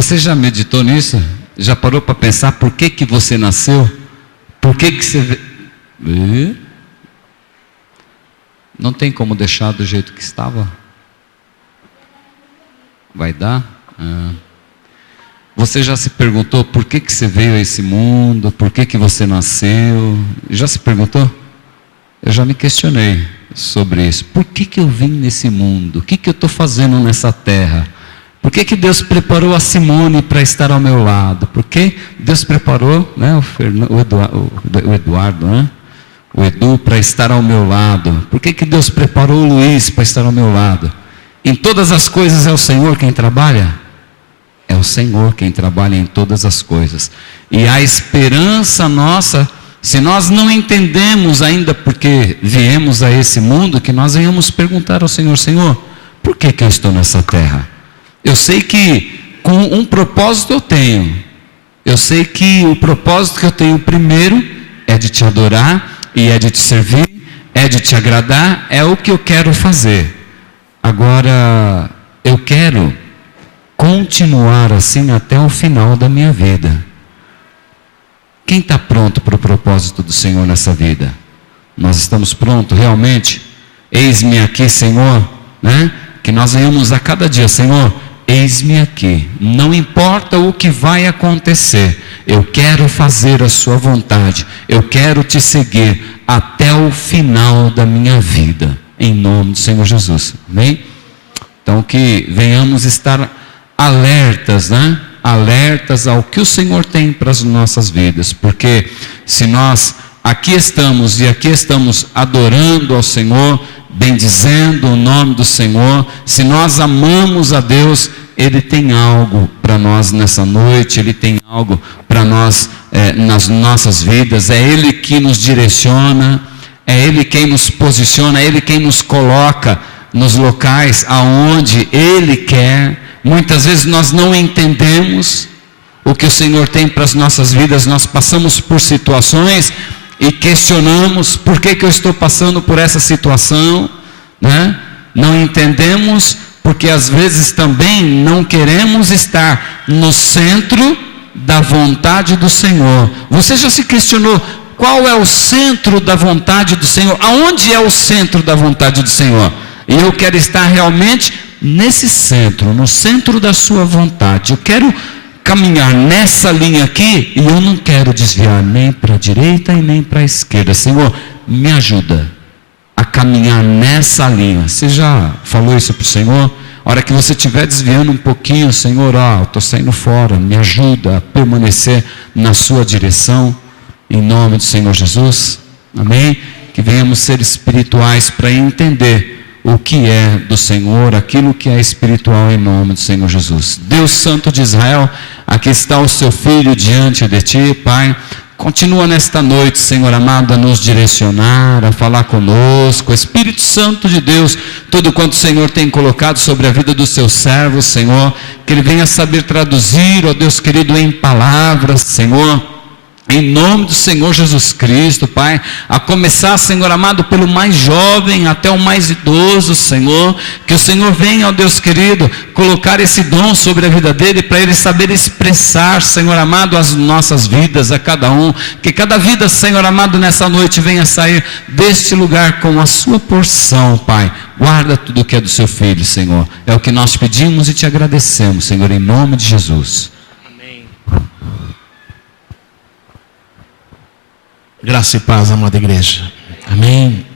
Você já meditou nisso? Já parou para pensar por que que você nasceu? Por que que você... Não tem como deixar do jeito que estava? Vai dar? Você já se perguntou por que que você veio a esse mundo? Por que que você nasceu? Já se perguntou? Eu já me questionei sobre isso. Por que que eu vim nesse mundo? O que que eu estou fazendo nessa terra? Por que que Deus preparou a Simone para estar ao meu lado? Por que Deus preparou, né, o Eduardo, né? O Edu para estar ao meu lado? Por que que Deus preparou o Luiz para estar ao meu lado? Em todas as coisas é o Senhor quem trabalha? É o Senhor quem trabalha em todas as coisas. E a esperança nossa, se nós não entendemos ainda porque viemos a esse mundo, que nós venhamos perguntar ao Senhor: Senhor, por que que eu estou nessa terra? Eu sei que com um propósito eu tenho. Eu sei que o propósito que eu tenho primeiro é de te adorar e é de te servir, é de te agradar, é o que eu quero fazer. Agora, eu quero continuar assim até o final da minha vida. Quem está pronto para o propósito do Senhor nessa vida? Nós estamos prontos realmente? Eis-me aqui, Senhor, né? Que nós venhamos a cada dia: Senhor, eis-me aqui. Não importa o que vai acontecer, eu quero fazer a sua vontade, eu quero te seguir até o final da minha vida, em nome do Senhor Jesus, amém? Então que venhamos estar alertas, né? Alertas ao que o Senhor tem para as nossas vidas, porque se nós aqui estamos e aqui estamos adorando ao Senhor, bendizendo o nome do Senhor, se nós amamos a Deus, Ele tem algo para nós nessa noite, Ele tem algo para nós nas nossas vidas. É Ele que nos direciona, é Ele quem nos posiciona, é Ele quem nos coloca nos locais aonde Ele quer. Muitas vezes nós não entendemos o que o Senhor tem para as nossas vidas, nós passamos por situações e questionamos: por que que eu estou passando por essa situação, né? Não entendemos, porque às vezes também não queremos estar no centro da vontade do Senhor. Você já se questionou qual é o centro da vontade do Senhor? Aonde é o centro da vontade do Senhor? E eu quero estar realmente nesse centro, no centro da sua vontade. Eu quero caminhar nessa linha aqui e eu não quero desviar nem para a direita e nem para a esquerda. Senhor, me ajuda a caminhar nessa linha. Você já falou isso para o Senhor? A hora que você estiver desviando um pouquinho: Senhor, eu estou saindo fora, me ajuda a permanecer na sua direção, em nome do Senhor Jesus, amém? Que venhamos ser espirituais para entender o que é do Senhor, aquilo que é espiritual, em nome do Senhor Jesus. Deus Santo de Israel, aqui está o seu Filho diante de ti, Pai. Continua nesta noite, Senhor amado, a nos direcionar, a falar conosco. Espírito Santo de Deus, tudo quanto o Senhor tem colocado sobre a vida dos seus servos, Senhor, que Ele venha saber traduzir, ó Deus querido, em palavras, Senhor, em nome do Senhor Jesus Cristo, Pai, a começar, Senhor amado, pelo mais jovem até o mais idoso, Senhor, que o Senhor venha, ó Deus querido, colocar esse dom sobre a vida dele, para ele saber expressar, Senhor amado, as nossas vidas, a cada um, que cada vida, Senhor amado, nessa noite venha sair deste lugar com a sua porção, Pai. Guarda tudo que é do seu Filho, Senhor, é o que nós pedimos e te agradecemos, Senhor, em nome de Jesus. Graça e paz, amada igreja. Amém.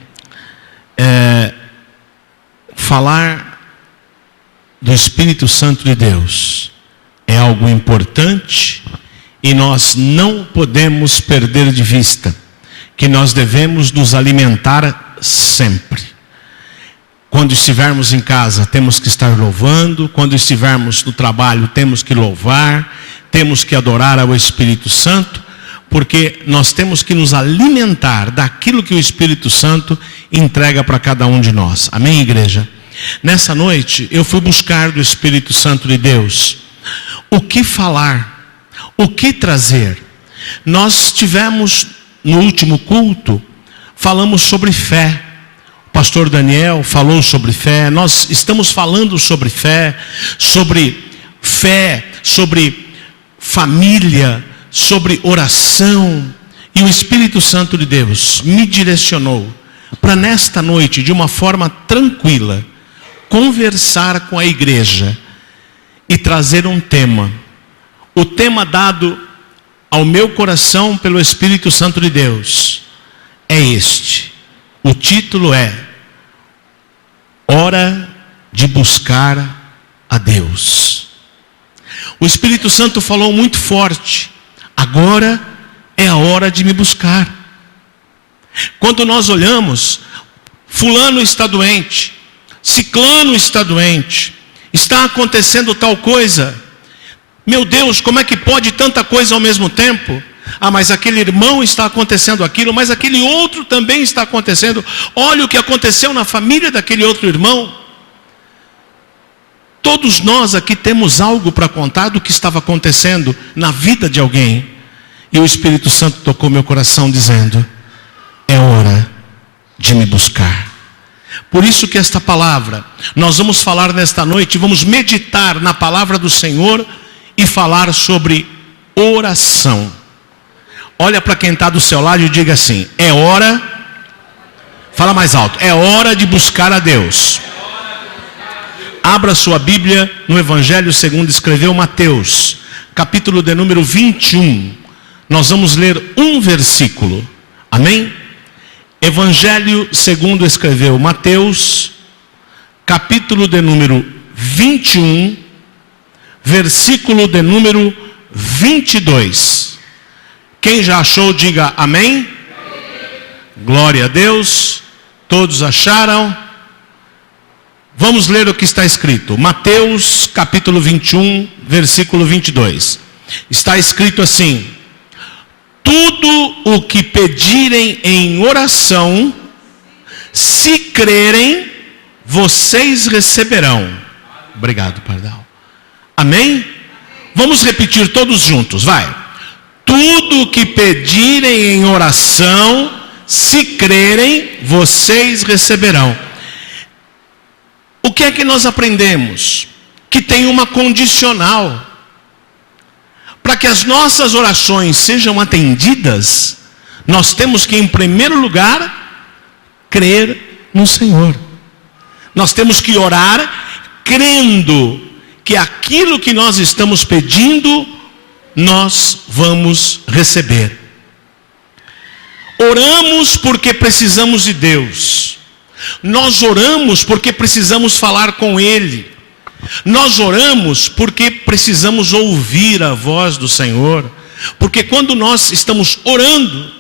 Falar do Espírito Santo de Deus é algo importante e nós não podemos perder de vista que nós devemos nos alimentar sempre. Quando estivermos em casa, temos que estar louvando. Quando estivermos no trabalho, temos que louvar. Temos que adorar ao Espírito Santo, porque nós temos que nos alimentar daquilo que o Espírito Santo entrega para cada um de nós. Amém, igreja? Nessa noite, eu fui buscar do Espírito Santo de Deus o que falar, o que trazer. Nós tivemos, no último culto, falamos sobre fé. O pastor Daniel falou sobre fé. Nós estamos falando sobre fé sobre família, sobre oração. E o Espírito Santo de Deus me direcionou para nesta noite, de uma forma tranquila, conversar com a igreja e trazer um tema. O tema dado ao meu coração pelo Espírito Santo de Deus é este. O título é Hora de buscar a Deus. O Espírito Santo falou muito forte. Agora é a hora de me buscar. Quando nós olhamos, fulano está doente, ciclano está doente, está acontecendo tal coisa. Meu Deus, como é que pode tanta coisa ao mesmo tempo? Ah, mas aquele irmão está acontecendo aquilo, mas aquele outro também está acontecendo. Olha o que aconteceu na família daquele outro irmão. Todos nós aqui temos algo para contar do que estava acontecendo na vida de alguém. E o Espírito Santo tocou meu coração dizendo: é hora de me buscar. Por isso que esta palavra, nós vamos falar nesta noite, vamos meditar na palavra do Senhor e falar sobre oração. Olha para quem está do seu lado e diga assim: é hora, fala mais alto, é hora de buscar a Deus. Abra sua Bíblia no Evangelho segundo escreveu Mateus, capítulo de número 21. Nós vamos ler um versículo, amém? Evangelho segundo escreveu Mateus, capítulo de número 21, versículo de número 22. Quem já achou, diga amém. Glória a Deus. Todos acharam? Vamos ler o que está escrito. Mateus capítulo 21, versículo 22. Está escrito assim: tudo o que pedirem em oração, se crerem, vocês receberão. Obrigado, Pardal. Amém? Vamos repetir todos juntos, vai. Tudo o que pedirem em oração, se crerem, vocês receberão. O que é que nós aprendemos? Que tem uma condicional. Para que as nossas orações sejam atendidas, nós temos que, em primeiro lugar, crer no Senhor. Nós temos que orar crendo que aquilo que nós estamos pedindo, nós vamos receber. Oramos porque precisamos de Deus. Nós oramos porque precisamos falar com Ele. Nós oramos porque precisamos ouvir a voz do Senhor. Porque quando nós estamos orando,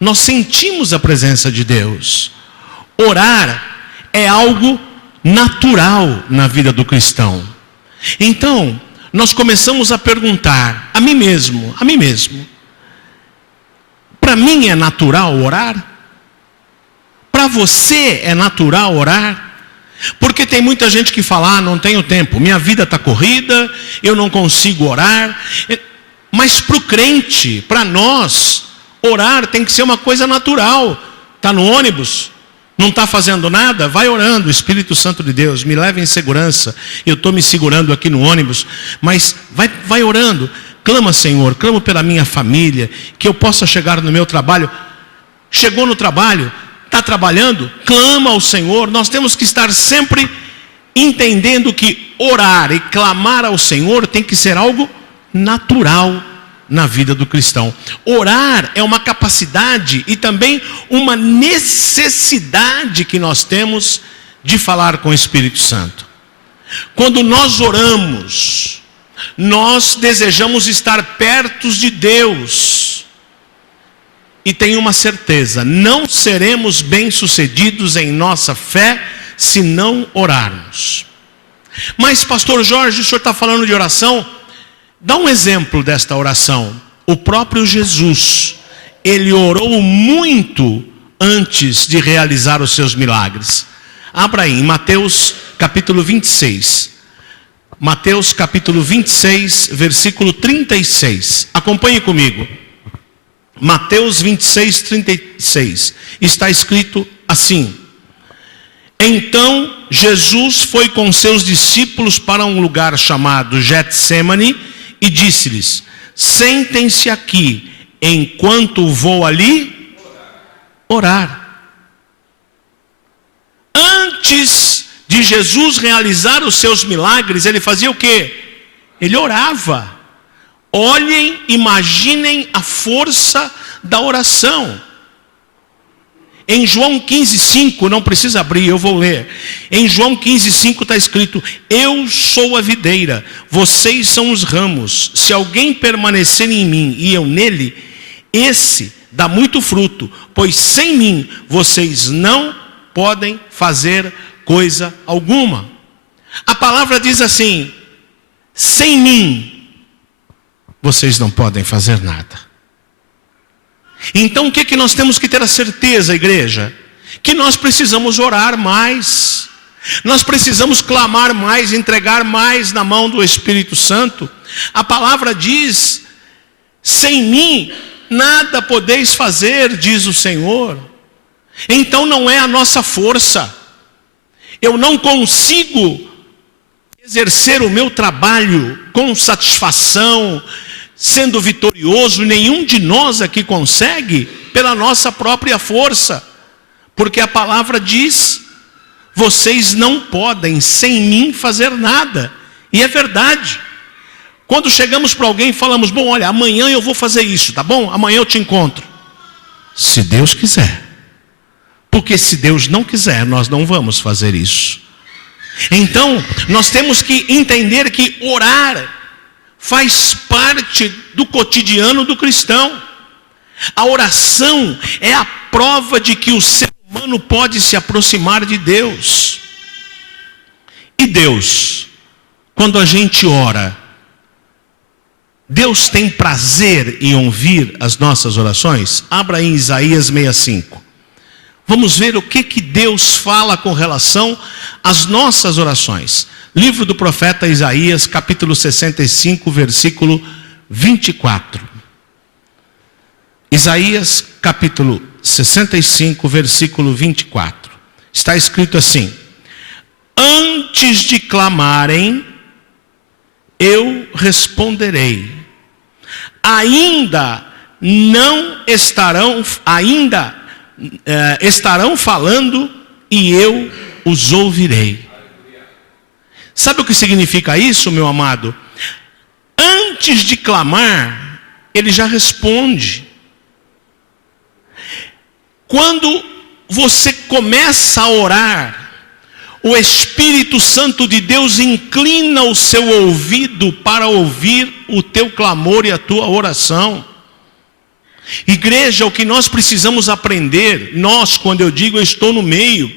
nós sentimos a presença de Deus. Orar é algo natural na vida do cristão. Então, nós começamos a perguntar a mim mesmo, para mim é natural orar? Para você é natural orar? Porque tem muita gente que fala: não tenho tempo, minha vida está corrida, eu não consigo orar. Mas para o crente, para nós, orar tem que ser uma coisa natural. Está no ônibus, não está fazendo nada, vai orando. O Espírito Santo de Deus me leva em segurança. Eu estou me segurando aqui no ônibus, mas vai orando. Clama, Senhor, clamo pela minha família, que eu possa chegar no meu trabalho. Chegou no trabalho, está trabalhando, clama ao Senhor. Nós temos que estar sempre entendendo que orar e clamar ao Senhor tem que ser algo natural na vida do cristão. Orar é uma capacidade e também uma necessidade que nós temos de falar com o Espírito Santo. Quando nós oramos, nós desejamos estar perto de Deus. E tenho uma certeza: não seremos bem-sucedidos em nossa fé se não orarmos. Mas, pastor Jorge, o senhor está falando de oração? Dá um exemplo desta oração. O próprio Jesus, ele orou muito antes de realizar os seus milagres. Abra aí, em Mateus capítulo 26. Mateus capítulo 26, versículo 36. Acompanhe comigo. Mateus 26, 36. Está escrito assim: então Jesus foi com seus discípulos para um lugar chamado Getsêmani e disse-lhes: sentem-se aqui, enquanto vou ali orar. Antes de Jesus realizar os seus milagres, ele fazia o quê? Ele orava. Olhem, imaginem a força da oração. Em João 15,5, não precisa abrir, eu vou ler. Em João 15,5 está escrito: eu sou a videira, vocês são os ramos. Se alguém permanecer em mim e eu nele, esse dá muito fruto, pois sem mim vocês não podem fazer coisa alguma. A palavra diz assim: sem mim vocês não podem fazer nada. Então o que nós temos que ter a certeza, igreja? Que nós precisamos orar mais. Nós precisamos clamar mais, entregar mais na mão do Espírito Santo. A palavra diz: sem mim nada podeis fazer, diz o Senhor. Então não é a nossa força. Eu não consigo exercer o meu trabalho com satisfação, sendo vitorioso. Nenhum de nós aqui consegue pela nossa própria força, porque a palavra diz: vocês não podem sem mim fazer nada. E é verdade. Quando chegamos para alguém e falamos: bom, olha, amanhã eu vou fazer isso, tá bom? Amanhã eu te encontro. Se Deus quiser. Porque se Deus não quiser, nós não vamos fazer isso. Então, nós temos que entender que orar faz parte do cotidiano do cristão. A oração é a prova de que o ser humano pode se aproximar de Deus. E Deus, quando a gente ora, Deus tem prazer em ouvir as nossas orações? Abra em Isaías 65. Vamos ver o que Deus fala com relação às nossas orações. Livro do profeta Isaías, capítulo 65, versículo 24. Isaías, capítulo 65, versículo 24. Está escrito assim: antes de clamarem, eu responderei. Estarão falando e eu os ouvirei. Sabe o que significa isso, meu amado? Antes de clamar, ele já responde. Quando você começa a orar, o Espírito Santo de Deus inclina o seu ouvido para ouvir o teu clamor e a tua oração. Igreja, o que nós precisamos aprender, nós, quando eu digo eu estou no meio,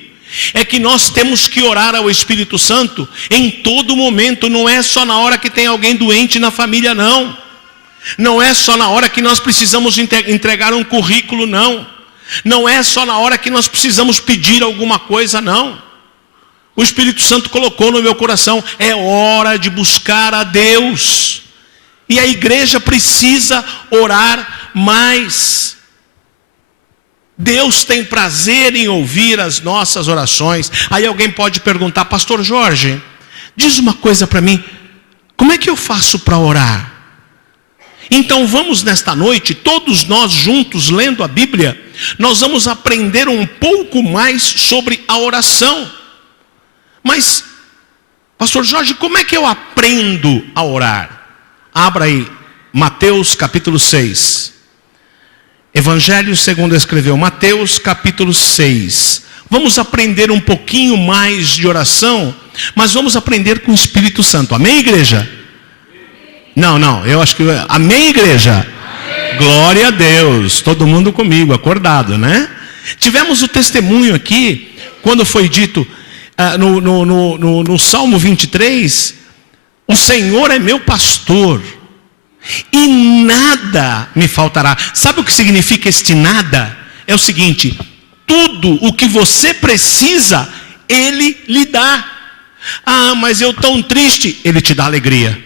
é que nós temos que orar ao Espírito Santo em todo momento. Não é só na hora que tem alguém doente na família, não. Não é só na hora que nós precisamos entregar um currículo, não. Não é só na hora que nós precisamos pedir alguma coisa, não. O Espírito Santo colocou no meu coração: é hora de buscar a Deus. E a igreja precisa orar mais. Deus tem prazer em ouvir as nossas orações. Aí alguém pode perguntar: pastor Jorge, diz uma coisa para mim, como é que eu faço para orar? Então vamos nesta noite, todos nós juntos, lendo a Bíblia, nós vamos aprender um pouco mais sobre a oração. Mas, pastor Jorge, como é que eu aprendo a orar? Abra aí, Mateus capítulo 6. Evangelho segundo escreveu Mateus capítulo 6. Vamos aprender um pouquinho mais de oração, mas vamos aprender com o Espírito Santo. Amém, igreja? Não, eu acho que... Amém, igreja? Amém. Glória a Deus. Todo mundo comigo, acordado, né? Tivemos o testemunho aqui, quando foi dito no Salmo 23, o Senhor é meu pastor e nada me faltará. Sabe o que significa este nada? É o seguinte: tudo o que você precisa, Ele lhe dá. Ah, mas eu tão triste, Ele te dá alegria.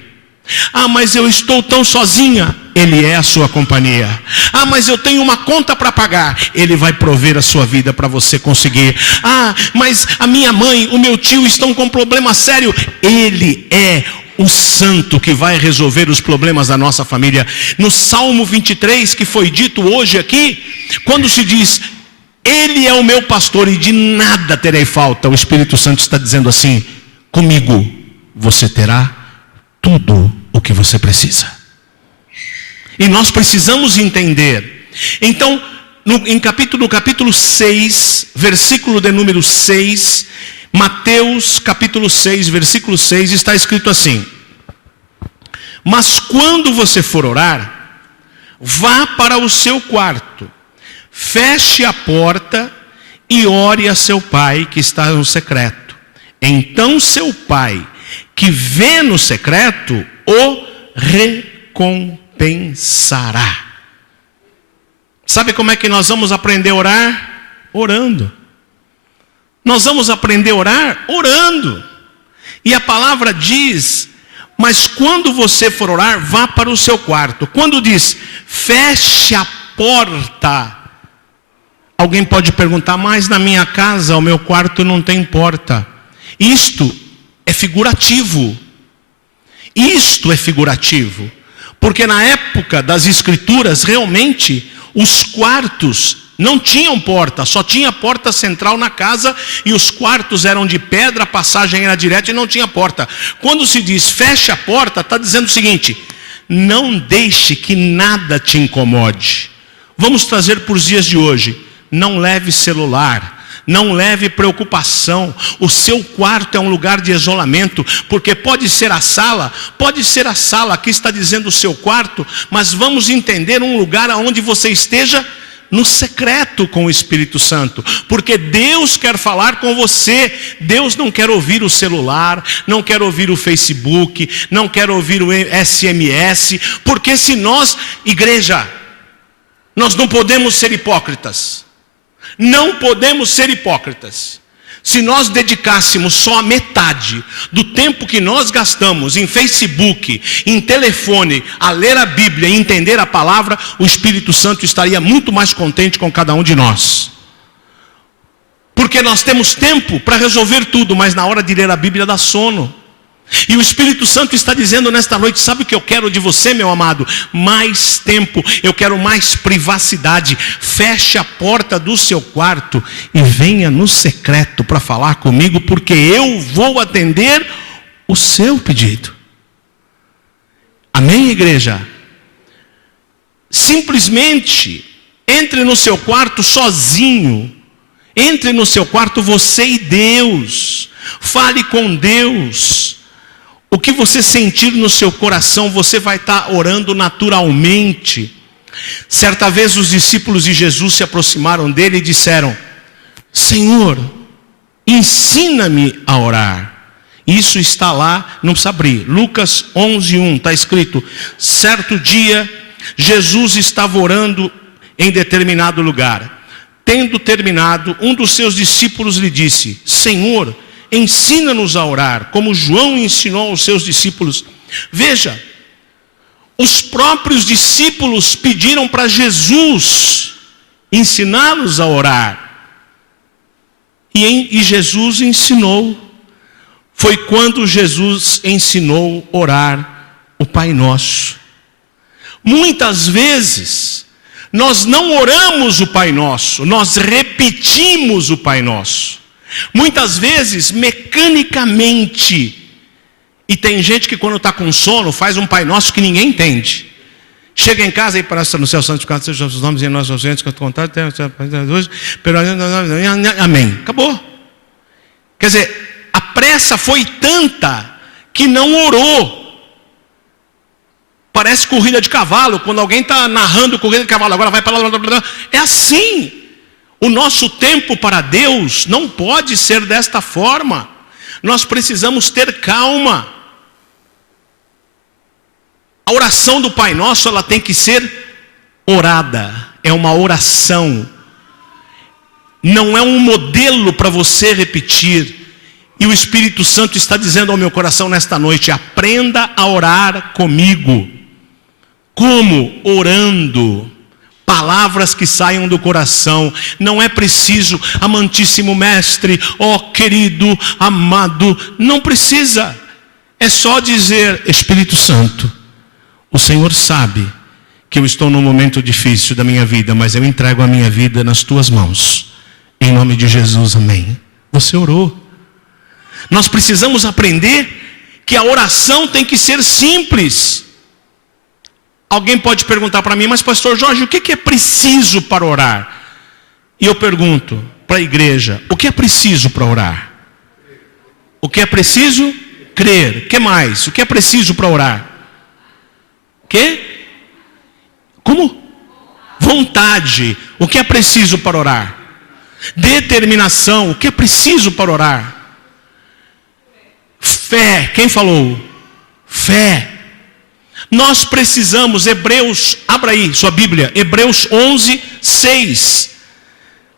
Ah, mas eu estou tão sozinha, Ele é a sua companhia. Ah, mas eu tenho uma conta para pagar, Ele vai prover a sua vida para você conseguir. Ah, mas a minha mãe, o meu tio estão com problema sério, Ele é o santo que vai resolver os problemas da nossa família. No Salmo 23, que foi dito hoje aqui, quando se diz, Ele é o meu pastor e de nada terei falta, o Espírito Santo está dizendo assim, comigo você terá tudo o que você precisa. E nós precisamos entender. Então, no capítulo 6, versículo de número 6, Mateus capítulo 6, versículo 6, está escrito assim: mas quando você for orar, vá para o seu quarto, feche a porta e ore a seu pai que está no secreto. Então seu pai, que vê no secreto, o recompensará. Sabe como é que nós vamos aprender a orar? Orando. Nós vamos aprender a orar orando. E a palavra diz, mas quando você for orar, vá para o seu quarto. Quando diz, feche a porta. Alguém pode perguntar, mas na minha casa, o meu quarto não tem porta. Isto é figurativo. Isto é figurativo. Porque na época das escrituras, realmente, os quartos não tinham porta, só tinha porta central na casa e os quartos eram de pedra, a passagem era direta e não tinha porta. Quando se diz feche a porta, está dizendo o seguinte, não deixe que nada te incomode. Vamos trazer para os dias de hoje, não leve celular, não leve preocupação. O seu quarto é um lugar de isolamento, porque pode ser a sala, aqui está dizendo o seu quarto, mas vamos entender um lugar onde você esteja no secreto com o Espírito Santo, porque Deus quer falar com você. Deus não quer ouvir o celular, não quer ouvir o Facebook, não quer ouvir o SMS, porque se nós, igreja, nós não podemos ser hipócritas. Não podemos ser hipócritas. Se nós dedicássemos só a metade do tempo que nós gastamos em Facebook, em telefone, a ler a Bíblia e entender a palavra, o Espírito Santo estaria muito mais contente com cada um de nós. Porque nós temos tempo para resolver tudo, mas na hora de ler a Bíblia dá sono. E o Espírito Santo está dizendo nesta noite, sabe o que eu quero de você, meu amado? Mais tempo, eu quero mais privacidade. Feche a porta do seu quarto e venha no secreto para falar comigo, porque eu vou atender o seu pedido. Amém, igreja? Simplesmente, entre no seu quarto sozinho. Entre no seu quarto você e Deus. Fale com Deus. O que você sentir no seu coração, você vai estar orando naturalmente. Certa vez os discípulos de Jesus se aproximaram dele e disseram, Senhor, ensina-me a orar. Isso está lá, não precisa abrir, Lucas 11:1, está escrito, certo dia, Jesus estava orando em determinado lugar. Tendo terminado, um dos seus discípulos lhe disse, Senhor, ensina-nos a orar, como João ensinou aos seus discípulos. Veja, os próprios discípulos pediram para Jesus ensiná-los a orar. E Jesus ensinou. Foi quando Jesus ensinou a orar o Pai Nosso. Muitas vezes, nós não oramos o Pai Nosso, nós repetimos o Pai Nosso. Muitas vezes, mecanicamente. E tem gente que quando está com sono, faz um Pai Nosso que ninguém entende. Chega em casa e parece no céu, santificado seja os nomes em nossos gentes, que eu estou contando, hoje, amém. Acabou. Quer dizer, a pressa foi tanta que não orou. Parece corrida de cavalo, quando alguém está narrando corrida de cavalo, agora vai para lá, é assim. O nosso tempo para Deus não pode ser desta forma. Nós precisamos ter calma. A oração do Pai Nosso, ela tem que ser orada. É uma oração. Não é um modelo para você repetir. E o Espírito Santo está dizendo ao meu coração nesta noite, aprenda a orar comigo. Como? Orando. Palavras que saiam do coração. Não é preciso, amantíssimo mestre, ó querido, amado. Não precisa. É só dizer: Espírito Santo, o Senhor sabe que eu estou num momento difícil da minha vida, mas eu entrego a minha vida nas tuas mãos. Em nome de Jesus, amém. Você orou. Nós precisamos aprender que a oração tem que ser simples. Alguém pode perguntar para mim: mas pastor Jorge, o que é preciso para orar? E eu pergunto para a igreja: o que é preciso para orar? O que é preciso? Crer. O que mais? O que é preciso para orar? O que? Como? Vontade. O que é preciso para orar? Determinação. O que é preciso para orar? Fé. Quem falou? Fé. Nós precisamos, Hebreus, abra aí sua Bíblia, Hebreus 11, 6.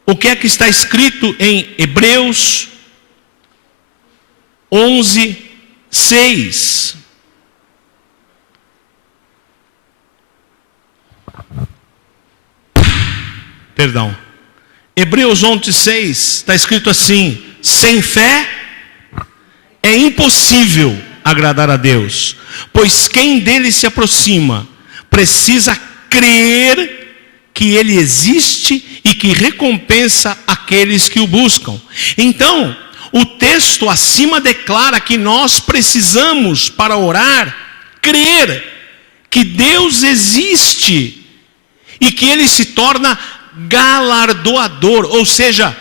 O que é que está escrito em Hebreus 11, 6? Perdão. Hebreus 11, 6 está escrito assim: sem fé é impossível agradar a Deus, pois quem dele se aproxima precisa crer que ele existe e que recompensa aqueles que o buscam. Então, o texto acima declara que nós precisamos, para orar, crer que Deus existe e que ele se torna galardoador, ou seja,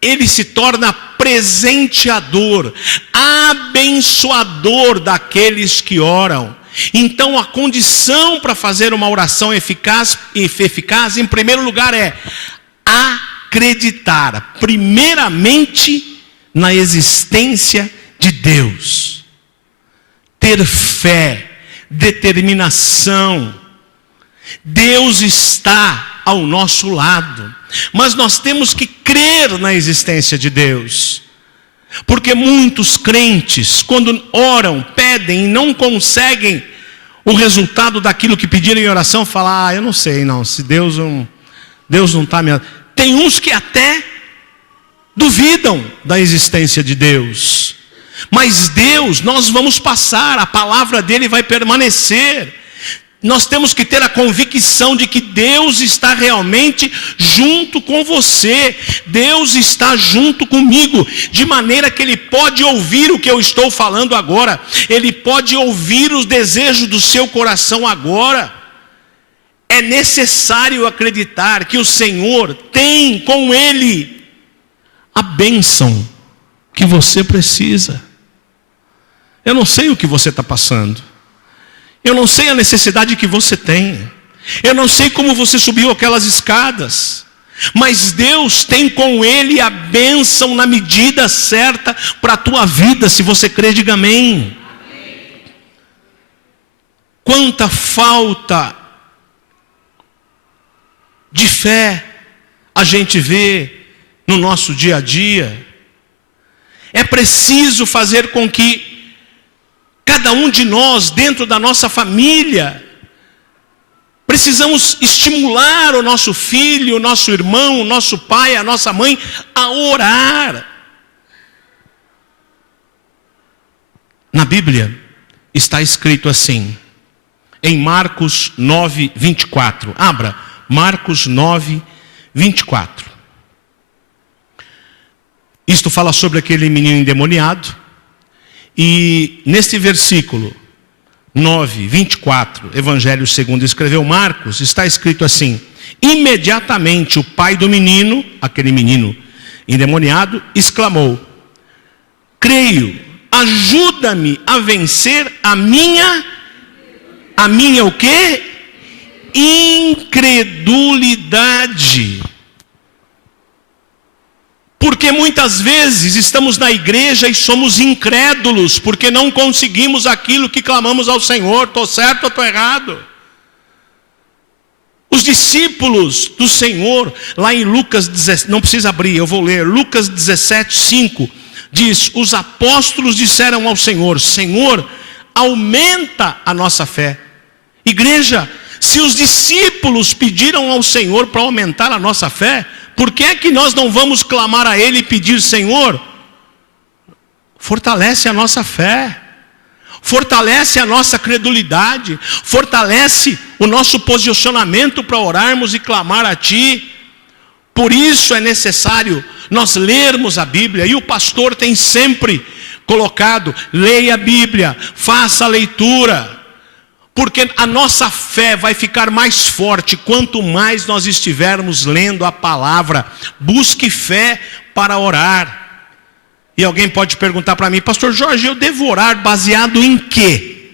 ele se torna presenteador, abençoador daqueles que oram. Então a condição para fazer uma oração eficaz, em primeiro lugar, é acreditar primeiramente na existência de Deus. Ter fé, determinação. Deus está ao nosso lado, mas nós temos que crer na existência de Deus. Porque muitos crentes, quando oram, pedem e não conseguem o resultado daquilo que pediram em oração, falam: eu não sei não, se Deus não está me... Tem uns que até duvidam da existência de Deus. Mas Deus, nós vamos passar, a palavra dele vai permanecer. Nós temos que ter a convicção de que Deus está realmente junto com você. Deus está junto comigo, de maneira que Ele pode ouvir o que eu estou falando agora. Ele pode ouvir os desejos do seu coração agora. É necessário acreditar que o Senhor tem com Ele a bênção que você precisa. Eu não sei o que você está passando. Eu não sei a necessidade que você tem. Eu não sei como você subiu aquelas escadas. Mas Deus tem com Ele a bênção na medida certa para a tua vida. Se você crê, diga amém. Amém. Quanta falta de fé a gente vê no nosso dia a dia. É preciso fazer com que cada um de nós, dentro da nossa família, precisamos estimular o nosso filho, o nosso irmão, o nosso pai, a nossa mãe a orar. Na Bíblia está escrito assim, em Marcos 9, 24. Abra, Marcos 9, 24. Isto fala sobre aquele menino endemoniado. E neste versículo 9, 24, Evangelho segundo escreveu Marcos, está escrito assim: imediatamente o pai do menino, aquele menino endemoniado, exclamou: creio, ajuda-me a vencer a minha o quê? Incredulidade. Porque muitas vezes estamos na igreja e somos incrédulos, porque não conseguimos aquilo que clamamos ao Senhor. Estou certo ou estou errado? Os discípulos do Senhor, lá em Lucas 17, não precisa abrir, eu vou ler, Lucas 17, 5, diz: os apóstolos disseram ao Senhor: Senhor, aumenta a nossa fé. Igreja, se os discípulos pediram ao Senhor para aumentar a nossa fé, por que é que nós não vamos clamar a Ele e pedir: Senhor, fortalece a nossa fé, fortalece a nossa credulidade, fortalece o nosso posicionamento para orarmos e clamar a Ti. Por isso é necessário nós lermos a Bíblia, e o pastor tem sempre colocado: leia a Bíblia, faça a leitura, porque a nossa fé vai ficar mais forte quanto mais nós estivermos lendo a palavra. Busque fé para orar. E alguém pode perguntar para mim: pastor Jorge, eu devo orar baseado em quê?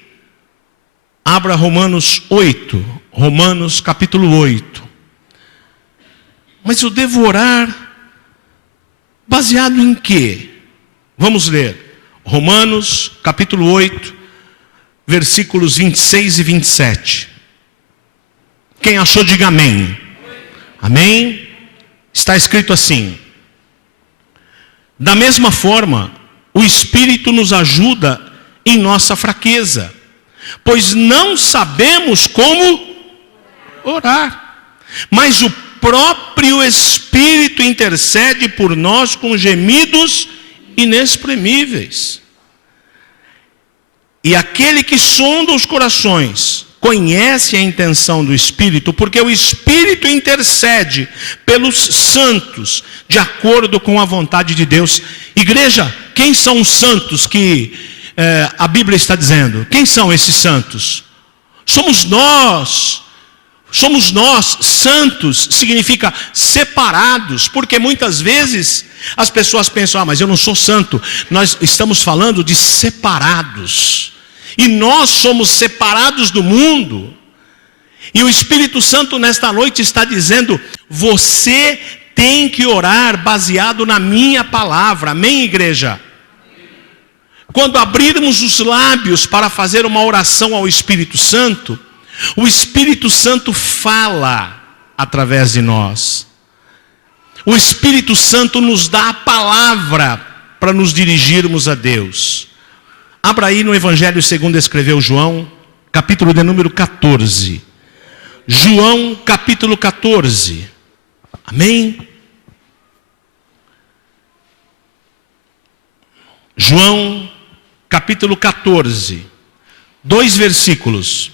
Abra Romanos 8, Romanos capítulo 8. Mas eu devo orar baseado em quê? Vamos ler Romanos capítulo 8, versículos 26 e 27. Quem achou, diga amém. Amém? Está escrito assim: da mesma forma, o Espírito nos ajuda em nossa fraqueza, pois não sabemos como orar, mas o próprio Espírito intercede por nós com gemidos inexprimíveis. E aquele que sonda os corações conhece a intenção do Espírito, porque o Espírito intercede pelos santos de acordo com a vontade de Deus. Igreja, quem são os santos que a Bíblia está dizendo? Quem são esses santos? Somos nós. Somos nós. Santos significa separados, porque muitas vezes as pessoas pensam: mas eu não sou santo. Nós estamos falando de separados. E nós somos separados do mundo. E o Espírito Santo nesta noite está dizendo: você tem que orar baseado na minha palavra. Amém, igreja? Quando abrirmos os lábios para fazer uma oração ao Espírito Santo, o Espírito Santo fala através de nós. O Espírito Santo nos dá a palavra para nos dirigirmos a Deus. Abra aí no Evangelho segundo escreveu João, capítulo de número 14. João, capítulo 14. Amém? João, capítulo 14. 2 versículos.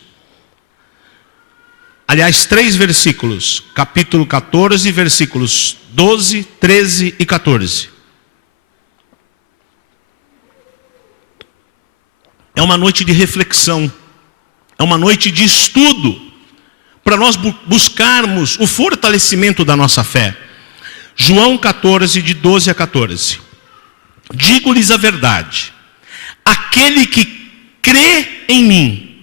Aliás, 3 versículos. Capítulo 14, versículos 12, 13 e 14. É uma noite de reflexão, é uma noite de estudo, para nós buscarmos o fortalecimento da nossa fé. João 14, de 12 a 14. Digo-lhes a verdade: aquele que crê em mim,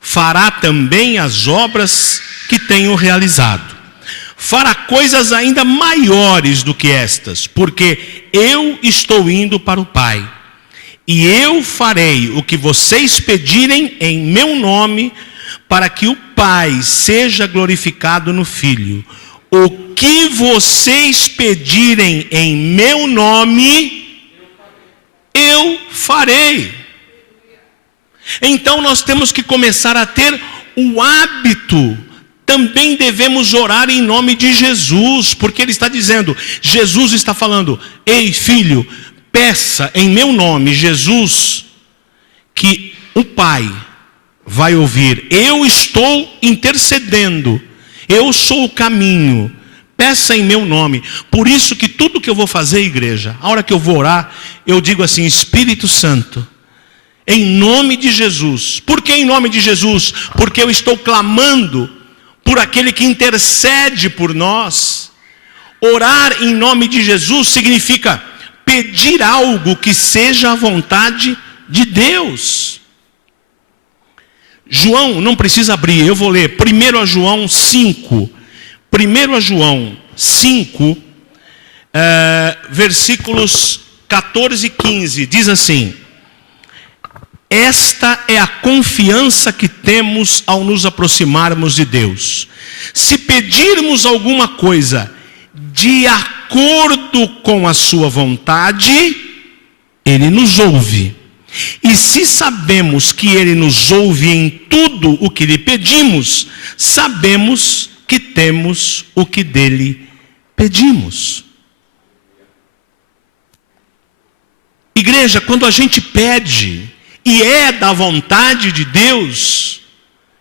fará também as obras que tenho realizado. Fará coisas ainda maiores do que estas, porque eu estou indo para o Pai. E eu farei o que vocês pedirem em meu nome, para que o Pai seja glorificado no Filho. O que vocês pedirem em meu nome, eu farei. Então nós temos que começar a ter o hábito. Também devemos orar em nome de Jesus, porque Ele está dizendo, Jesus está falando: ei filho, peça em meu nome, Jesus, que o Pai vai ouvir. Eu estou intercedendo, eu sou o caminho. Peça em meu nome. Por isso que tudo que eu vou fazer, igreja, a hora que eu vou orar, eu digo assim: Espírito Santo, em nome de Jesus. Por que em nome de Jesus? Porque eu estou clamando por aquele que intercede por nós. Orar em nome de Jesus significa pedir algo que seja a vontade de Deus. João, não precisa abrir, eu vou ler 1 João 5. 1 João 5, versículos 14 e 15, diz assim: esta é a confiança que temos ao nos aproximarmos de Deus. Se pedirmos alguma coisa de acordo com a sua vontade, Ele nos ouve. E se sabemos que Ele nos ouve em tudo o que lhe pedimos, sabemos que temos o que dele pedimos. Igreja, quando a gente pede e é da vontade de Deus,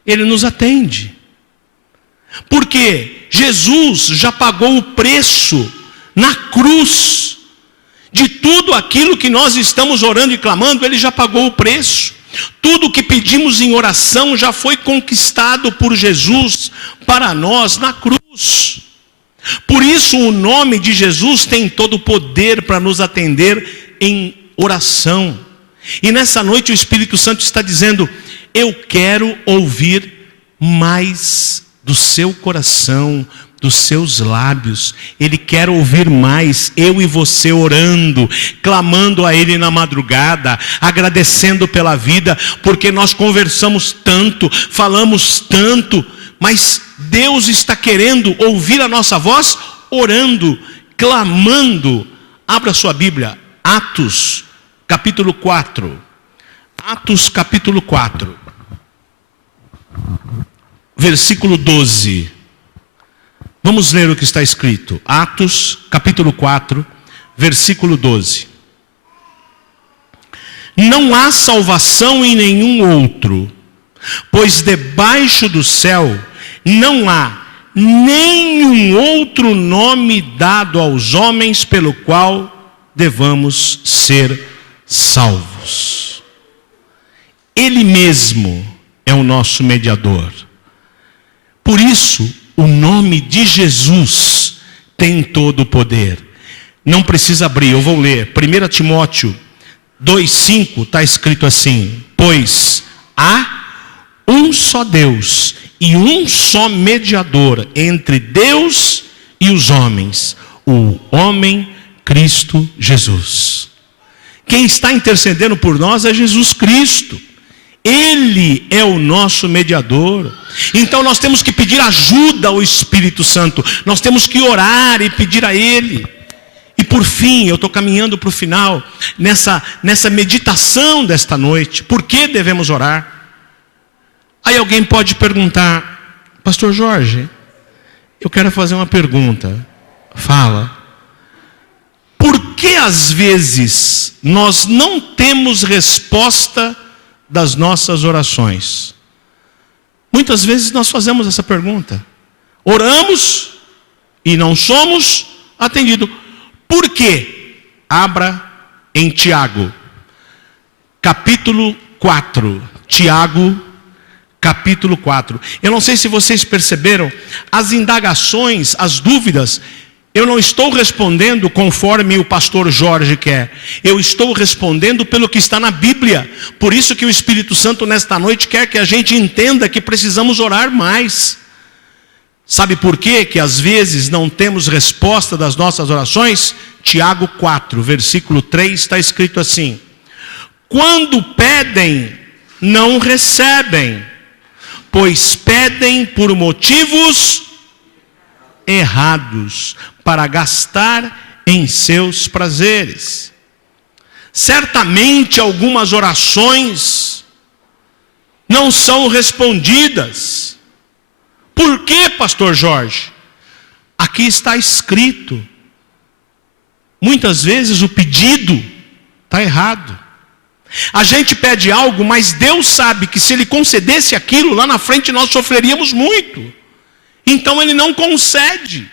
Ele nos atende. Porque Jesus já pagou o preço na cruz de tudo aquilo que nós estamos orando e clamando. Ele já pagou o preço. Tudo que pedimos em oração já foi conquistado por Jesus para nós na cruz. Por isso o nome de Jesus tem todo o poder para nos atender em oração. E nessa noite o Espírito Santo está dizendo: eu quero ouvir mais do seu coração, dos seus lábios. Ele quer ouvir mais, eu e você orando, clamando a Ele na madrugada, agradecendo pela vida, porque nós conversamos tanto, falamos tanto, mas Deus está querendo ouvir a nossa voz orando, clamando. Abra sua Bíblia, Atos capítulo 4. Atos capítulo 4. Versículo 12. Vamos ler o que está escrito. Atos capítulo 4, versículo 12. Não há salvação em nenhum outro, pois debaixo do céu não há nenhum outro nome dado aos homens pelo qual devamos ser salvos. Ele mesmo é o nosso mediador. Por isso, o nome de Jesus tem todo o poder. Não precisa abrir, eu vou ler. 1 Timóteo 2,5 está escrito assim: pois há um só Deus e um só mediador entre Deus e os homens, o homem Cristo Jesus. Quem está intercedendo por nós é Jesus Cristo. Ele é o nosso mediador. Então nós temos que pedir ajuda ao Espírito Santo. Nós temos que orar e pedir a Ele. E por fim, eu estou caminhando para o final, nessa meditação desta noite. Por que devemos orar? Aí alguém pode perguntar: Pastor Jorge, eu quero fazer uma pergunta. Fala. Por que às vezes nós não temos resposta das nossas orações? Muitas vezes nós fazemos essa pergunta. Oramos e não somos atendidos. Por quê? Abra em Tiago, capítulo 4. Tiago, capítulo 4. Eu não sei se vocês perceberam, as indagações, as dúvidas, eu não estou respondendo conforme o pastor Jorge quer. Eu estou respondendo pelo que está na Bíblia. Por isso que o Espírito Santo nesta noite quer que a gente entenda que precisamos orar mais. Sabe por quê que às vezes não temos resposta das nossas orações? Tiago 4, versículo 3 está escrito assim: quando pedem, não recebem, pois pedem por motivos errados, para gastar em seus prazeres. Certamente algumas orações não são respondidas. Por quê, pastor Jorge? Aqui está escrito. Muitas vezes o pedido está errado. A gente pede algo, mas Deus sabe que se Ele concedesse aquilo, lá na frente nós sofreríamos muito. Então Ele não concede.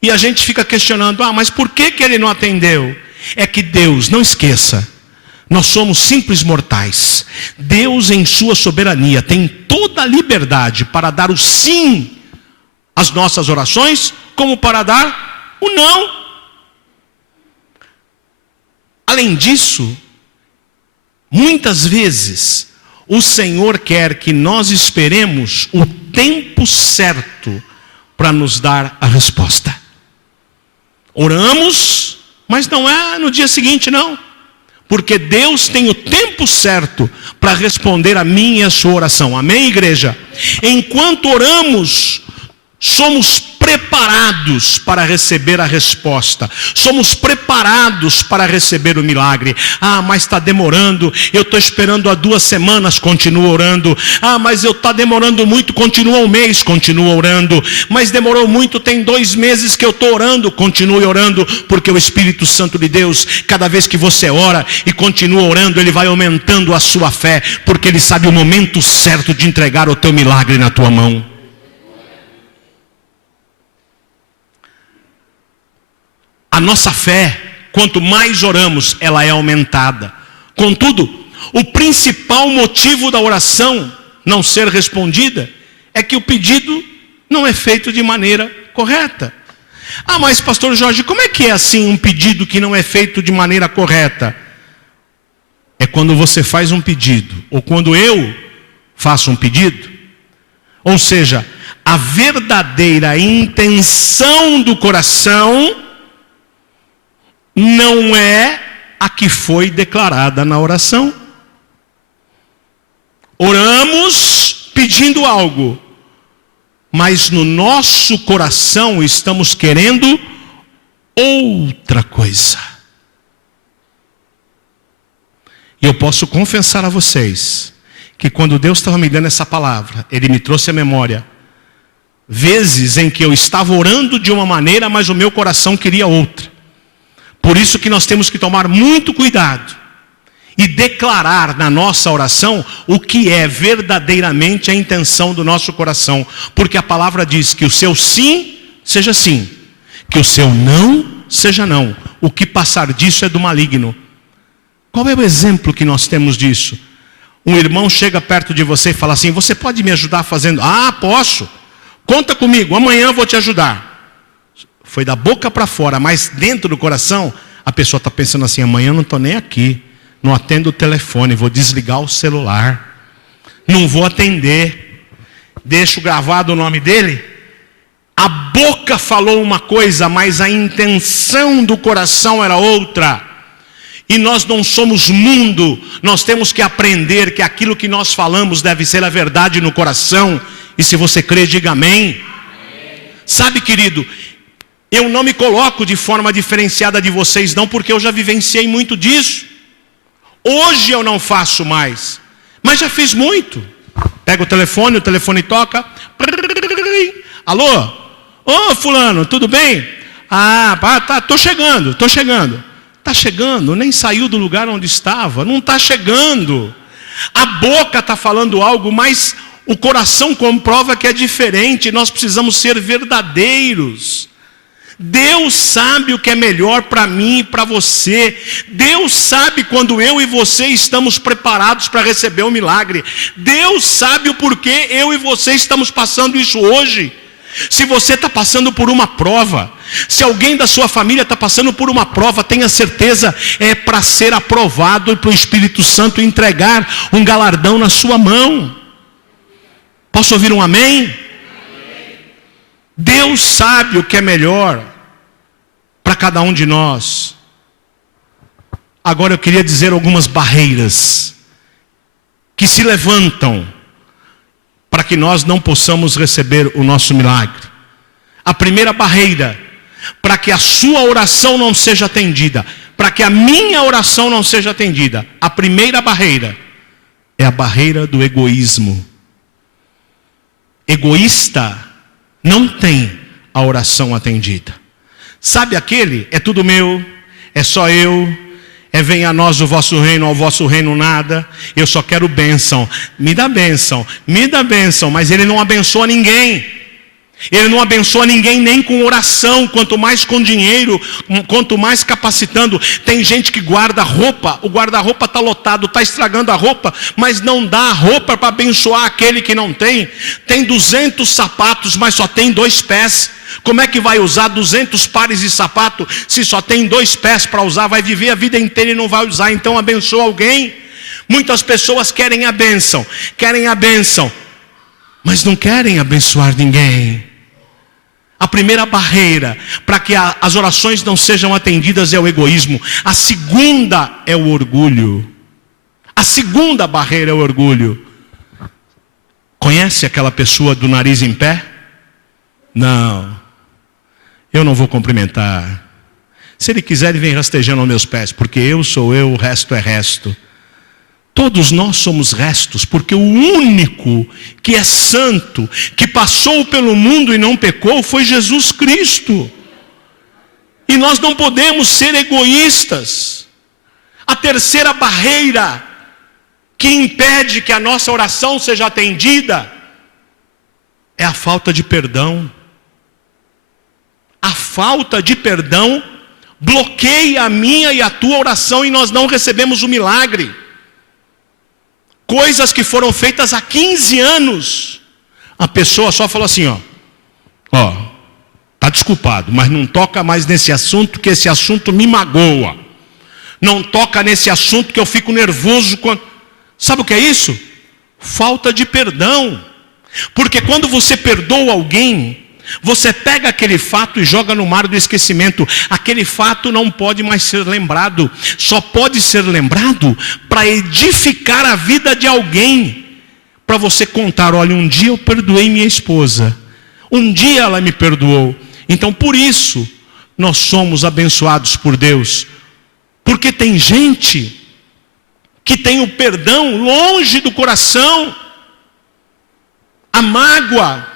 E a gente fica questionando: mas por que Ele não atendeu? É que Deus, não esqueça, nós somos simples mortais. Deus em sua soberania tem toda a liberdade para dar o sim às nossas orações, como para dar o não. Além disso, muitas vezes o Senhor quer que nós esperemos o tempo certo para nos dar a resposta. Oramos, mas não é no dia seguinte, não. Porque Deus tem o tempo certo para responder a minha e a sua oração. Amém, igreja? Enquanto oramos, somos preparados para receber a resposta. Somos preparados para receber o milagre. Ah, mas está demorando. Eu estou esperando há 2 semanas, continua orando. Ah, mas eu está demorando muito, continua um mês, continua orando. Mas demorou muito, tem 2 meses que eu estou orando, continue orando, porque o Espírito Santo de Deus, cada vez que você ora e continua orando, ele vai aumentando a sua fé, porque ele sabe o momento certo de entregar o teu milagre na tua mão. A nossa fé, quanto mais oramos, ela é aumentada. Contudo, o principal motivo da oração não ser respondida é que o pedido não é feito de maneira correta. Ah, mas pastor Jorge, como é que é assim um pedido que não é feito de maneira correta? É quando você faz um pedido, ou quando eu faço um pedido. Ou seja, a verdadeira intenção do coração não é a que foi declarada na oração. Oramos pedindo algo, mas no nosso coração estamos querendo outra coisa. E eu posso confessar a vocês que quando Deus estava me dando essa palavra, Ele me trouxe à memória vezes em que eu estava orando de uma maneira, mas o meu coração queria outra. Por isso que nós temos que tomar muito cuidado e declarar na nossa oração o que é verdadeiramente a intenção do nosso coração. Porque a palavra diz que o seu sim seja sim, que o seu não seja não. O que passar disso é do maligno. Qual é o exemplo que nós temos disso? Um irmão chega perto de você e fala assim: você pode me ajudar fazendo? Ah, posso. Conta comigo, amanhã eu vou te ajudar. Foi da boca para fora, mas dentro do coração, a pessoa está pensando assim: amanhã eu não estou nem aqui, não atendo o telefone, vou desligar o celular, não vou atender, deixo gravado o nome dele. A boca falou uma coisa, mas a intenção do coração era outra. E nós não somos mundo, nós temos que aprender que aquilo que nós falamos deve ser a verdade no coração. E se você crê, diga amém. Sabe, querido, eu não me coloco de forma diferenciada de vocês não, porque eu já vivenciei muito disso. Hoje eu não faço mais, mas já fiz muito. Pega o telefone toca. Alô? Ô, fulano, tudo bem? Ah, tá, tô chegando. Tá chegando, nem saiu do lugar onde estava, não está chegando. A boca está falando algo, mas o coração comprova que é diferente. Nós precisamos ser verdadeiros. Deus sabe o que é melhor para mim e para você. Deus sabe quando eu e você estamos preparados para receber o milagre. Deus sabe o porquê eu e você estamos passando isso hoje. Se você está passando por uma prova, se alguém da sua família está passando por uma prova, tenha certeza, é para ser aprovado e para o Espírito Santo entregar um galardão na sua mão. Posso ouvir um amém? Deus sabe o que é melhor para cada um de nós. Agora eu queria dizer algumas barreiras que se levantam para que nós não possamos receber o nosso milagre. A primeira barreira, para que a sua oração não seja atendida, para que a minha oração não seja atendida, a primeira barreira é a barreira do egoísmo. Egoísta não tem a oração atendida. Sabe aquele? É tudo meu, é só eu, é venha a nós o vosso reino, ao vosso reino nada, eu só quero bênção, me dá bênção, mas ele não abençoa ninguém. Ele não abençoa ninguém nem com oração, quanto mais com dinheiro, quanto mais capacitando. Tem gente que guarda roupa, o guarda-roupa está lotado, está estragando a roupa, mas não dá a roupa para abençoar aquele que não tem. Tem 200 sapatos, mas só tem 2 pés. Como é que vai usar 200 pares de sapato se só tem 2 pés para usar? Vai viver a vida inteira e não vai usar. Então abençoa alguém. Muitas pessoas querem a bênção, mas não querem abençoar ninguém. A primeira barreira para que as orações não sejam atendidas é o egoísmo. A segunda é o orgulho. A segunda barreira é o orgulho. Conhece aquela pessoa do nariz em pé? Não. eu não vou cumprimentar. Se ele quiser, ele vem rastejando aos meus pés, porque eu sou eu, o resto é resto. Todos nós somos restos, porque o único que é santo, que passou pelo mundo e não pecou, foi Jesus Cristo. E nós não podemos ser egoístas. A terceira barreira que impede que a nossa oração seja atendida é a falta de perdão. A falta de perdão bloqueia a minha e a tua oração e nós não recebemos o milagre. Coisas que foram feitas há 15 anos, a pessoa só falou assim, tá desculpado, mas não toca mais nesse assunto, que esse assunto me magoa. Não toca nesse assunto que eu fico nervoso quando... Sabe o que é isso? Falta de perdão. Porque quando você perdoa alguém, você pega aquele fato e joga no mar do esquecimento. Aquele fato não pode mais ser lembrado. Só pode ser lembrado para edificar a vida de alguém. Para você contar, olha, um dia eu perdoei minha esposa. Um dia ela me perdoou. Então por isso nós somos abençoados por Deus. Porque tem gente que tem o perdão longe do coração. A mágoa,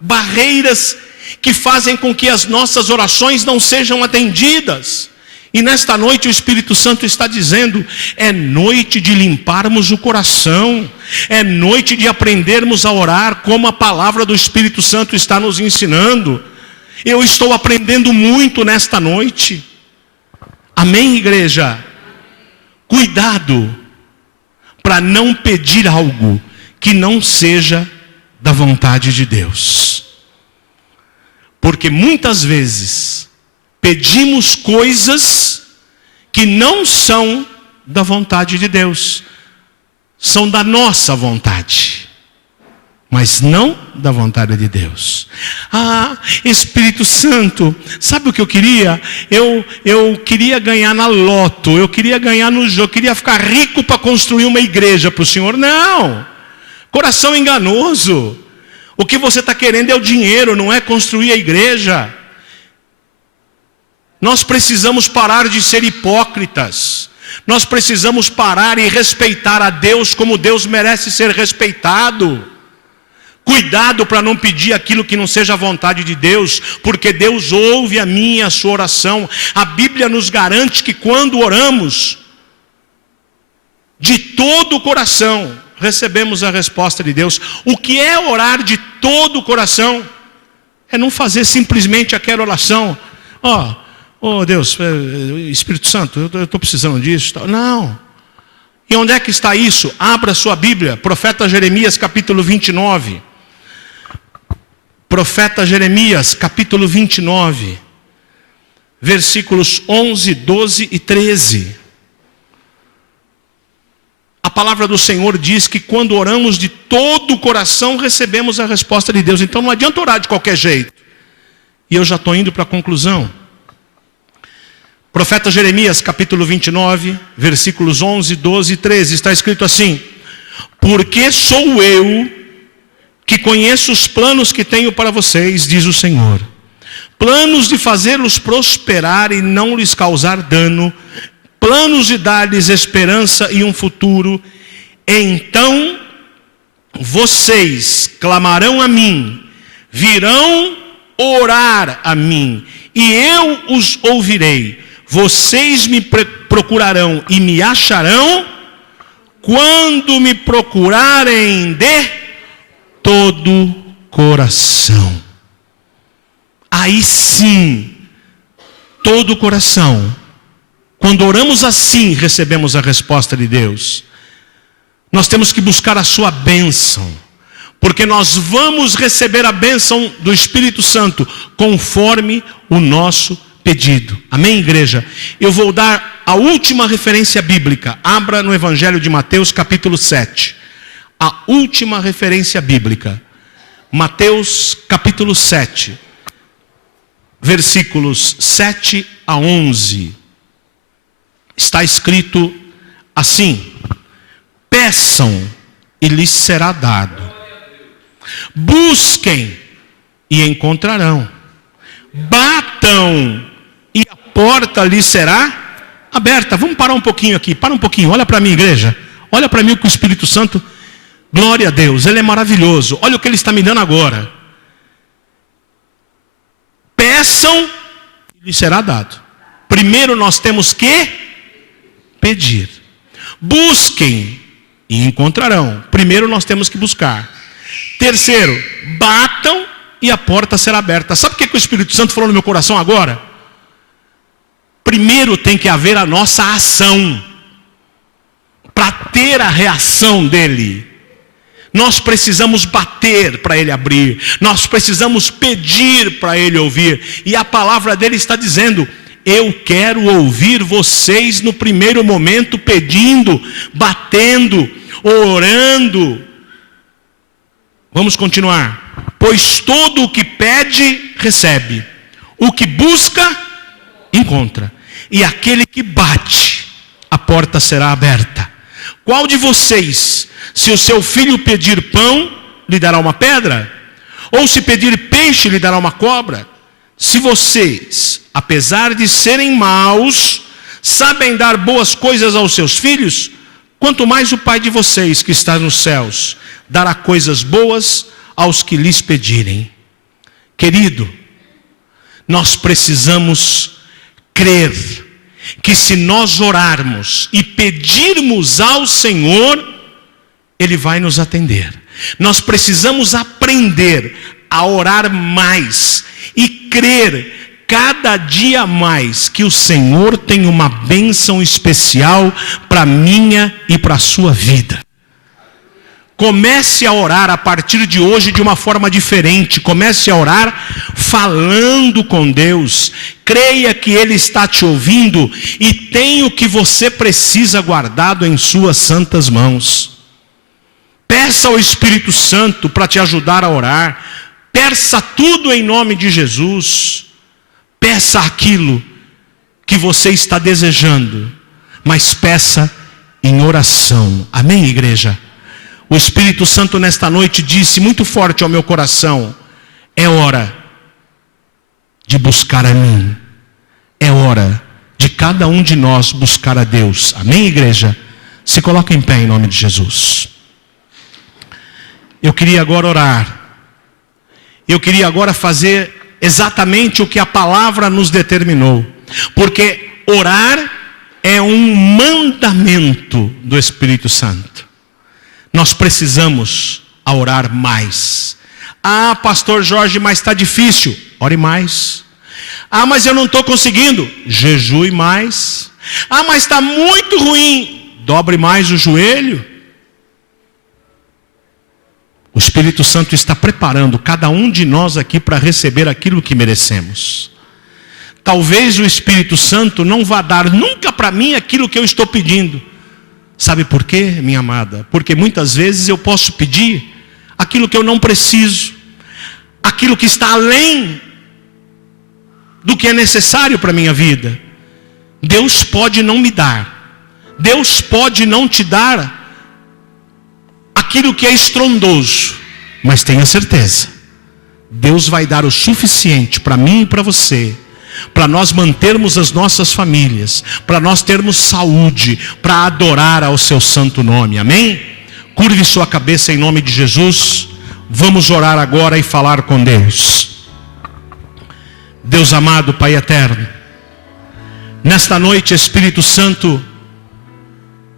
barreiras que fazem com que as nossas orações não sejam atendidas. E nesta noite o Espírito Santo está dizendo, é noite de limparmos o coração, é noite de aprendermos a orar como a palavra do Espírito Santo está nos ensinando. Eu estou aprendendo muito nesta noite. Amém, igreja? Cuidado para não pedir algo que não seja da vontade de Deus. Porque muitas vezes pedimos coisas que não são da vontade de Deus. São da nossa vontade, mas não da vontade de Deus. Espírito Santo, sabe o que eu queria? Eu queria ganhar na loto, eu queria ganhar no jogo, eu queria ficar rico para construir uma igreja para o Senhor. Não! Coração enganoso. O que você está querendo é o dinheiro, não é construir a igreja. Nós precisamos parar de ser hipócritas. Nós precisamos parar e respeitar a Deus como Deus merece ser respeitado. Cuidado para não pedir aquilo que não seja a vontade de Deus, porque Deus ouve a minha e a sua oração. A Bíblia nos garante que quando oramos de todo o coração, recebemos a resposta de Deus. O que é orar de todo o coração? É não fazer simplesmente aquela oração. Deus, Espírito Santo, eu estou precisando disso. Não. E onde é que está isso? Abra sua Bíblia, profeta Jeremias capítulo 29. Profeta Jeremias capítulo 29, versículos 11, 12 e 13. A palavra do Senhor diz que quando oramos de todo o coração, recebemos a resposta de Deus. Então não adianta orar de qualquer jeito. E eu já estou indo para a conclusão. Profeta Jeremias, capítulo 29, versículos 11, 12 e 13. Está escrito assim: porque sou eu que conheço os planos que tenho para vocês, diz o Senhor. Planos de fazê-los prosperar e não lhes causar dano, planos de dar-lhes esperança e um futuro. Então vocês clamarão a mim, virão orar a mim, e eu os ouvirei. Vocês me procurarão e me acharão quando me procurarem de todo coração. Aí sim, todo coração. Quando oramos assim, recebemos a resposta de Deus. Nós temos que buscar a sua bênção, porque nós vamos receber a bênção do Espírito Santo conforme o nosso pedido. Amém, igreja? Eu vou dar a última referência bíblica. Abra no Evangelho de Mateus capítulo 7. A última referência bíblica. Mateus capítulo 7. Versículos 7 a 11. Está escrito assim: peçam e lhes será dado. Busquem e encontrarão. Batam batam e a porta lhe será aberta. Vamos parar um pouquinho aqui, para um pouquinho, olha para mim, igreja. Olha para mim o que o Espírito Santo, glória a Deus, Ele é maravilhoso. Olha o que Ele está me dando agora. Peçam e lhe será dado. Primeiro nós temos que pedir. Busquem e encontrarão. Primeiro nós temos que buscar. Terceiro, batam e a porta será aberta. Sabe o que o Espírito Santo falou no meu coração agora? Primeiro tem que haver a nossa ação. Para ter a reação dele. Nós precisamos bater para ele abrir. Nós precisamos pedir para ele ouvir. E a palavra dele está dizendo: eu quero ouvir vocês no primeiro momento pedindo, batendo, orando. Vamos continuar. Pois todo o que pede, recebe. O que busca, encontra. E aquele que bate, a porta será aberta. Qual de vocês, se o seu filho pedir pão, lhe dará uma pedra? Ou se pedir peixe, lhe dará uma cobra? Se vocês, apesar de serem maus, sabem dar boas coisas aos seus filhos, quanto mais o Pai de vocês que está nos céus dará coisas boas aos que lhes pedirem. Querido, nós precisamos crer que se nós orarmos e pedirmos ao Senhor, Ele vai nos atender. Nós precisamos aprender a orar mais e crer cada dia mais que o Senhor tem uma bênção especial para a minha e para a sua vida. Comece a orar a partir de hoje de uma forma diferente. Comece a orar falando com Deus. Creia que Ele está te ouvindo e tem o que você precisa guardado em suas santas mãos. Peça ao Espírito Santo para te ajudar a orar. Peça tudo em nome de Jesus. Peça aquilo que você está desejando, mas peça em oração. Amém, igreja? O Espírito Santo nesta noite disse muito forte ao meu coração: é hora de buscar a mim. É hora de cada um de nós buscar a Deus. Amém, igreja? Se coloca em pé em nome de Jesus. Eu queria agora orar. Eu queria agora fazer exatamente o que a palavra nos determinou. Porque orar é um mandamento do Espírito Santo. Nós precisamos orar mais. Ah, pastor Jorge, mas está difícil. Ore mais. Ah, mas eu não estou conseguindo. Jejue mais. Ah, mas está muito ruim. Dobre mais o joelho. O Espírito Santo está preparando cada um de nós aqui para receber aquilo que merecemos. Talvez o Espírito Santo não vá dar nunca para mim aquilo que eu estou pedindo. Sabe por quê, minha amada? Porque muitas vezes eu posso pedir aquilo que eu não preciso, aquilo que está além do que é necessário para a minha vida. Deus pode não me dar, Deus pode não te dar aquilo que é estrondoso, mas tenha certeza, Deus vai dar o suficiente para mim e para você, para nós mantermos as nossas famílias, para nós termos saúde, para adorar ao seu santo nome. Amém? Curve sua cabeça em nome de Jesus. Vamos orar agora e falar com Deus. Deus amado, Pai eterno, nesta noite, Espírito Santo,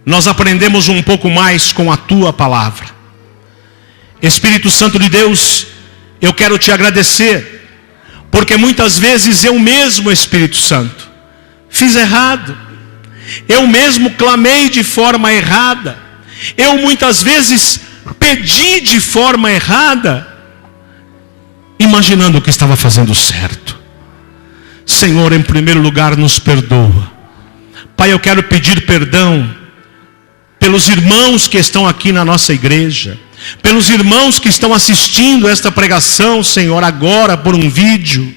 nós aprendemos um pouco mais com a tua palavra. Espírito Santo de Deus, eu quero te agradecer, porque muitas vezes eu mesmo, Espírito Santo, fiz errado. Eu mesmo clamei de forma errada. Eu muitas vezes pedi de forma errada, imaginando que estava fazendo certo. Senhor, em primeiro lugar, nos perdoa. Pai, eu quero pedir perdão pelos irmãos que estão aqui na nossa igreja, pelos irmãos que estão assistindo esta pregação, Senhor, agora por um vídeo.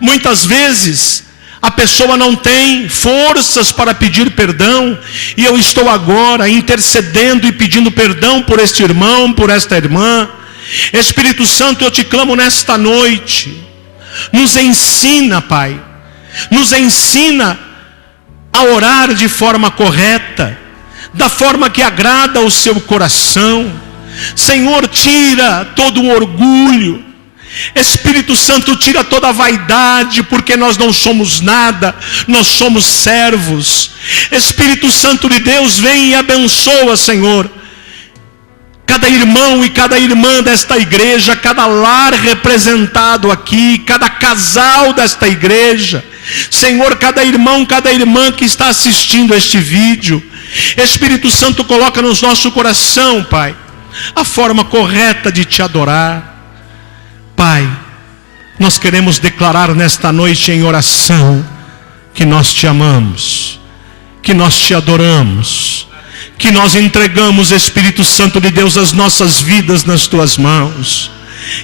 Muitas vezes a pessoa não tem forças para pedir perdão, e eu estou agora intercedendo e pedindo perdão por este irmão, por esta irmã. Espírito Santo, eu te clamo nesta noite, Nos ensina, Pai. Nos ensina a orar de forma correta, da forma que agrada ao seu coração. Senhor, tira todo o orgulho. Espírito Santo, tira toda a vaidade, porque nós não somos nada, nós somos servos. Espírito Santo de Deus, vem e abençoa, Senhor, cada irmão e cada irmã desta igreja, cada lar representado aqui, cada casal desta igreja. Senhor, cada irmão, cada irmã que está assistindo este vídeo. Espírito Santo, coloca no nosso coração, Pai, a forma correta de te adorar. Pai, nós queremos declarar nesta noite em oração que nós te amamos, que nós te adoramos, que nós entregamos, Espírito Santo de Deus, as nossas vidas nas tuas mãos.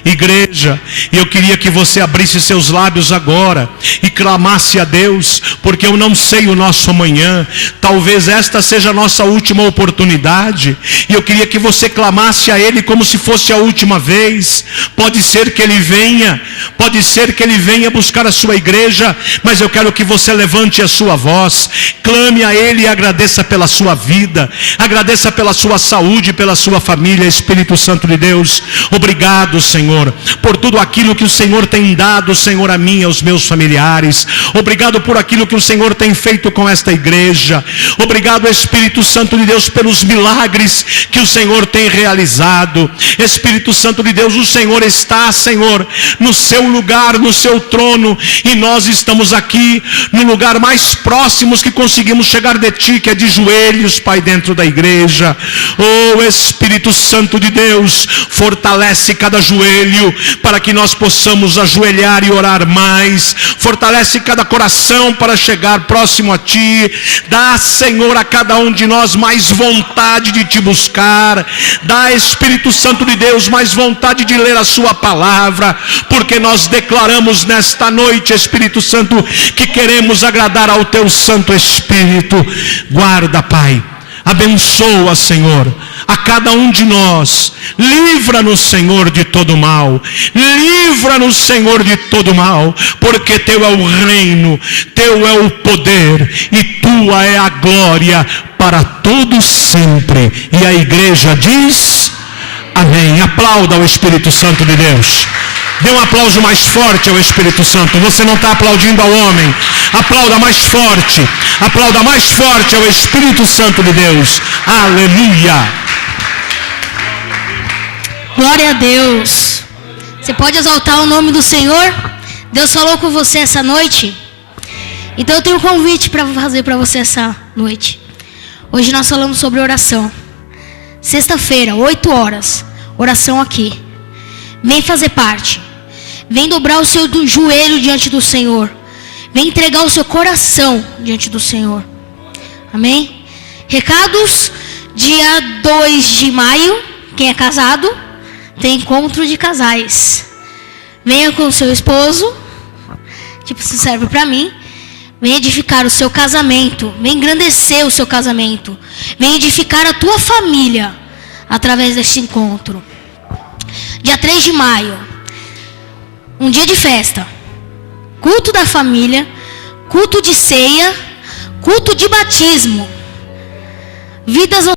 Igreja, eu queria que você abrisse seus lábios agora e clamasse a Deus, porque eu não sei o nosso amanhã. Talvez esta seja a nossa última oportunidade, e eu queria que você clamasse a Ele como se fosse a última vez. Pode ser que Ele venha, pode ser que Ele venha buscar a sua igreja, mas eu quero que você levante a sua voz, clame a Ele e agradeça pela sua vida, agradeça pela sua saúde, pela sua família. Espírito Santo de Deus, obrigado, Senhor, por tudo aquilo que o Senhor tem dado, Senhor, a mim e aos meus familiares. Obrigado por aquilo que o Senhor tem feito com esta igreja. Obrigado, Espírito Santo de Deus, pelos milagres que o Senhor tem realizado. Espírito Santo de Deus, o Senhor está, Senhor, no seu lugar, no seu trono, e nós estamos aqui no lugar mais próximo que conseguimos chegar de Ti, que é de joelhos, Pai, dentro da igreja. Oh, Espírito Santo de Deus, fortalece cada joelho, para que nós possamos ajoelhar e orar mais. Fortalece cada coração para chegar próximo a Ti. Dá, Senhor, a cada um de nós mais vontade de Te buscar. Dá, Espírito Santo de Deus, mais vontade de ler a Sua palavra, porque nós declaramos nesta noite, Espírito Santo, que queremos agradar ao Teu Santo Espírito. Guarda, Pai, abençoa, Senhor, a cada um de nós. Livra-nos, Senhor, de todo mal. Livra-nos, Senhor, de todo mal, porque Teu é o reino, Teu é o poder e Tua é a glória para todos sempre. E a igreja diz amém. Aplauda o Espírito Santo de Deus. Dê um aplauso mais forte ao Espírito Santo. Você não está aplaudindo ao homem. Aplauda mais forte. Aplauda mais forte ao Espírito Santo de Deus. Aleluia. Glória a Deus. Você pode exaltar o nome do Senhor? Deus falou com você essa noite? Então eu tenho um convite para fazer para você essa noite. Hoje nós falamos sobre oração. Sexta-feira, 8 horas. Oração aqui. Vem fazer parte. Vem dobrar o seu joelho diante do Senhor. Vem entregar o seu coração diante do Senhor. Amém? Recados. Dia 2 de maio. Quem é casado, tem encontro de casais. Venha com o seu esposo. Tipo, isso serve para mim. Vem edificar o seu casamento. Vem engrandecer o seu casamento. Vem edificar a tua família através deste encontro. Dia 3 de maio, um dia de festa, culto da família, culto de ceia, culto de batismo, vidas